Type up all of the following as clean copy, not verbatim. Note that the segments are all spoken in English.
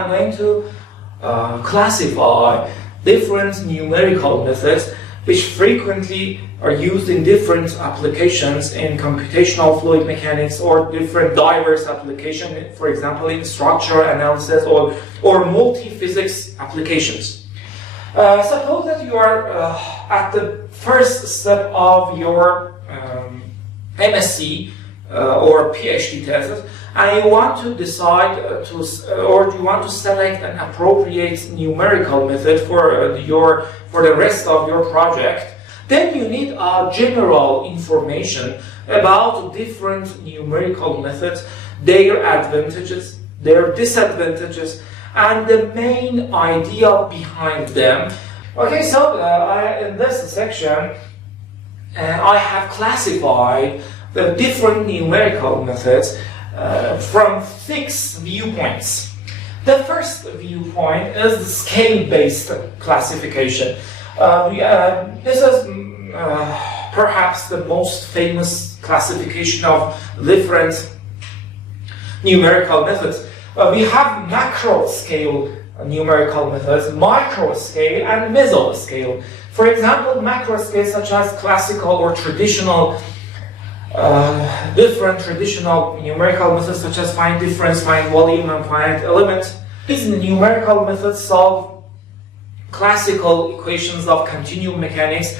I'm going to classify different numerical methods which frequently are used in different applications in computational fluid mechanics or different diverse applications, for example in structural analysis or multi-physics applications. Suppose that you are at the first step of your MSc or PhD thesis, and you want to decide or you want to select an appropriate numerical method for the rest of your project. Then you need general information about different numerical methods, their advantages, their disadvantages, and the main idea behind them. Okay, so in this section, I have classified the different numerical methods from 6 viewpoints. The first viewpoint is the scale-based classification. This is perhaps the most famous classification of different numerical methods. We have macro-scale numerical methods, micro-scale, and meso-scale. For example, macro-scale such as classical or traditional different traditional numerical methods such as finite difference, finite volume, and finite element. These numerical methods solve classical equations of continuum mechanics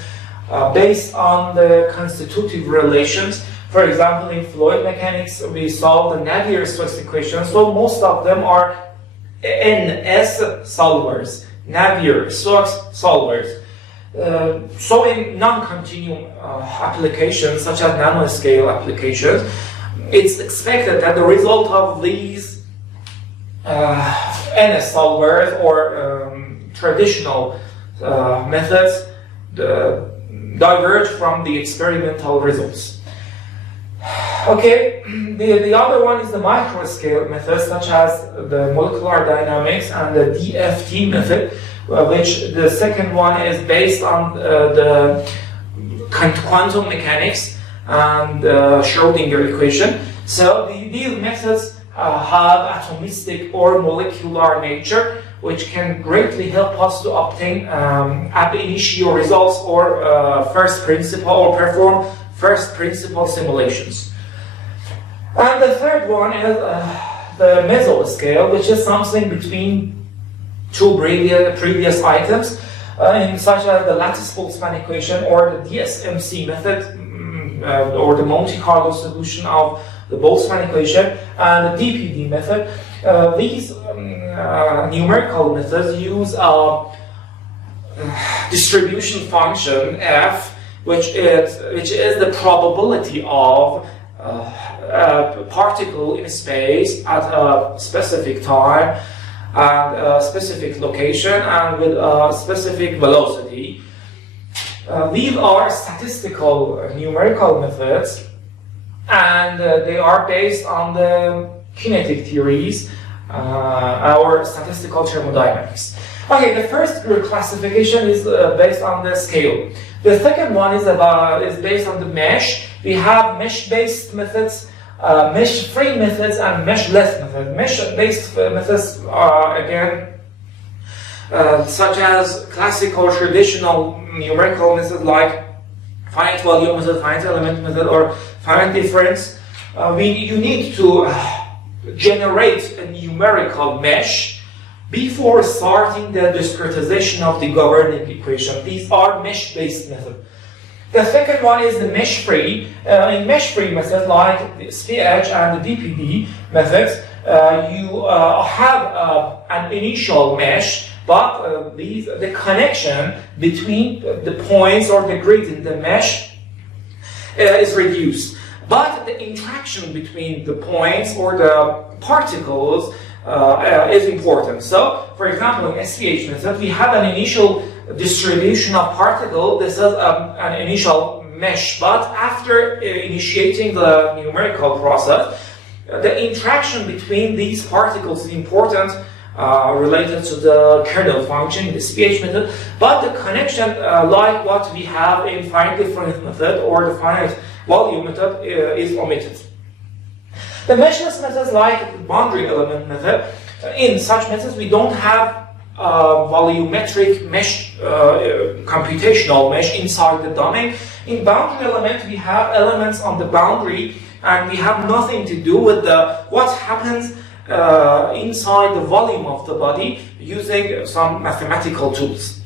based on the constitutive relations. For example, in fluid mechanics, we solve the Navier-Stokes equation, so most of them are NS solvers, Navier-Stokes solvers. So in non-continuum applications, such as nanoscale applications, it's expected that the result of these NS solvers or traditional methods diverge from the experimental results. Okay, the other one is the microscale methods, such as the molecular dynamics and the DFT method, which the second one is based on the quantum mechanics and Schrödinger equation. So these methods have atomistic or molecular nature, which can greatly help us to obtain ab initio results or first principle or perform first principle simulations. And the third one is the mesoscale, which is something between two previous items, such as the lattice Boltzmann equation or the DSMC method, or the Monte Carlo solution of the Boltzmann equation, and the DPD method. These numerical methods use a distribution function f, which is the probability of a particle in space at a specific time and a specific location and with a specific velocity. These are statistical numerical methods, and they are based on the kinetic theories or statistical thermodynamics. Okay, the first classification is based on the scale. The second one is based on the mesh. We have mesh-based methods, mesh-free methods, and mesh-less methods. Mesh-based methods are again such as classical traditional numerical methods like finite volume method, finite element method, or finite difference. You need to generate a numerical mesh before starting the discretization of the governing equation. These are mesh-based methods. The second one is the mesh-free. In mesh-free methods like the SPH and the DPD methods, you have an initial mesh, but the connection between the points or the grid in the mesh is reduced. But the interaction between the points or the particles is important. So, for example, in SPH method, we have an initial distribution of particles. This is an initial mesh, but after initiating the numerical process, the interaction between these particles is important, related to the kernel function in the SPH method, but the connection, like what we have in finite difference method or the finite volume method, is omitted. The meshless methods like the boundary element method in such methods, we don't have volumetric mesh, computational mesh inside the domain. In boundary element, we have elements on the boundary, and we have nothing to do with what happens inside the volume of the body using some mathematical tools.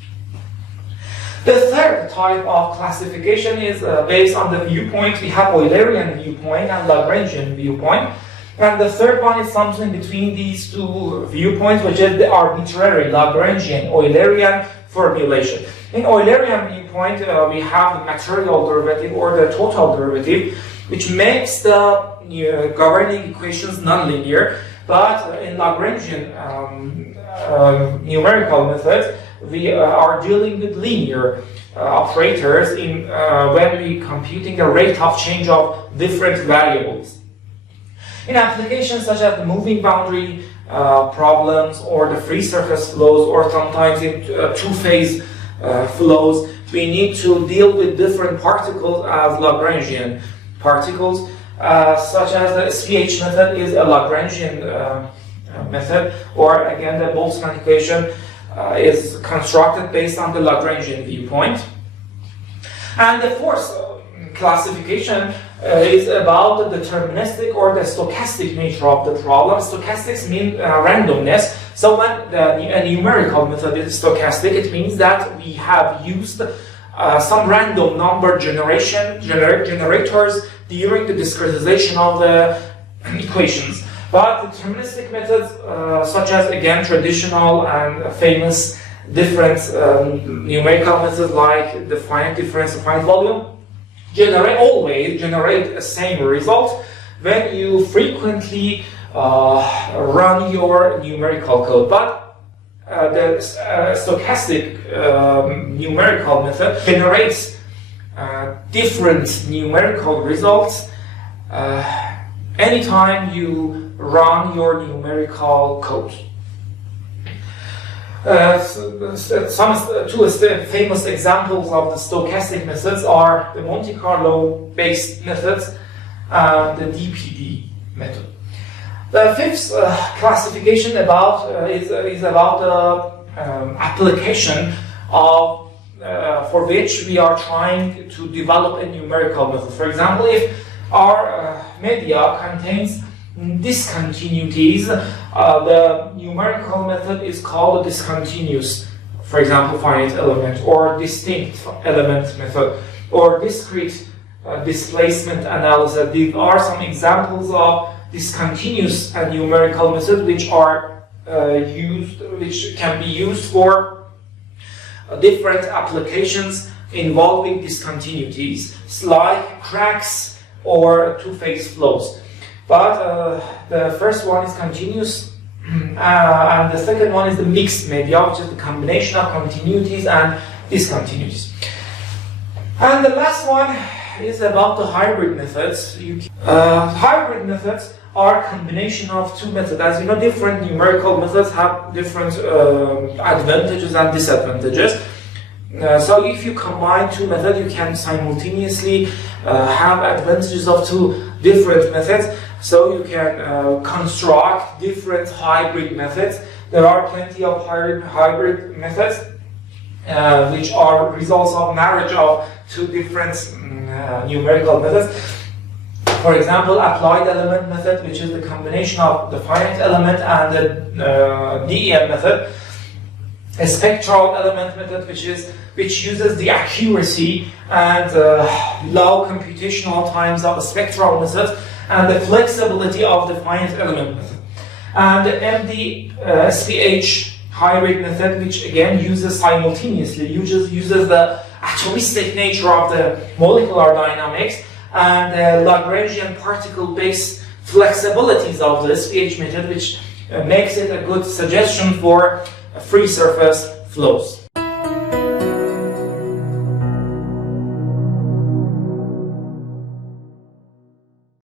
The third type of classification is based on the viewpoint. We have Eulerian viewpoint and Lagrangian viewpoint. And the third one is something between these two viewpoints, which is the arbitrary Lagrangian Eulerian formulation. In Eulerian viewpoint, we have the material derivative or the total derivative, which makes the governing equations nonlinear. But in Lagrangian numerical methods, we are dealing with linear operators when we computing the rate of change of different variables. In applications such as the moving boundary problems or the free surface flows, or sometimes in two-phase flows, we need to deal with different particles as Lagrangian particles, such as the SPH method is a Lagrangian method, or again the Boltzmann equation is constructed based on the Lagrangian viewpoint. And the fourth classification is about the deterministic or the stochastic nature of the problem. Stochastics mean randomness. So when a numerical method is stochastic, it means that we have used some random number generators during the discretization of the equations. But deterministic methods, such as again traditional and famous different numerical methods like the finite difference and finite volume, always generate the same result when you frequently run your numerical code. But the stochastic numerical method generates different numerical results anytime you run your numerical code. Two famous examples of the stochastic methods are the Monte Carlo based methods and the DPD method. The fifth classification is about the application of for which we are trying to develop a numerical method. For example, if our media contains discontinuities, the numerical method is called a discontinuous, for example, finite element, or distinct element method, or discrete displacement analysis. These are some examples of discontinuous and numerical methods which can be used for different applications involving discontinuities, like cracks or two-phase flows. But the first one is continuous, and the second one is the mixed media, which is the combination of continuities and discontinuities. And the last one is about the hybrid methods. Hybrid methods are a combination of two methods. As you know, different numerical methods have different advantages and disadvantages. So if you combine two methods, you can simultaneously have advantages of two different methods. So you can construct different hybrid methods. There are plenty of hybrid methods which are results of marriage of two different numerical methods. For example, applied element method, which is the combination of the finite element and the DEM method. A spectral element method, which uses the accuracy and low computational times of the spectral method and the flexibility of the finite element method. And the MD-SPH hybrid method, which again uses the atomistic nature of the molecular dynamics and the Lagrangian particle-based flexibilities of the SPH method, which makes it a good suggestion for free surface flows.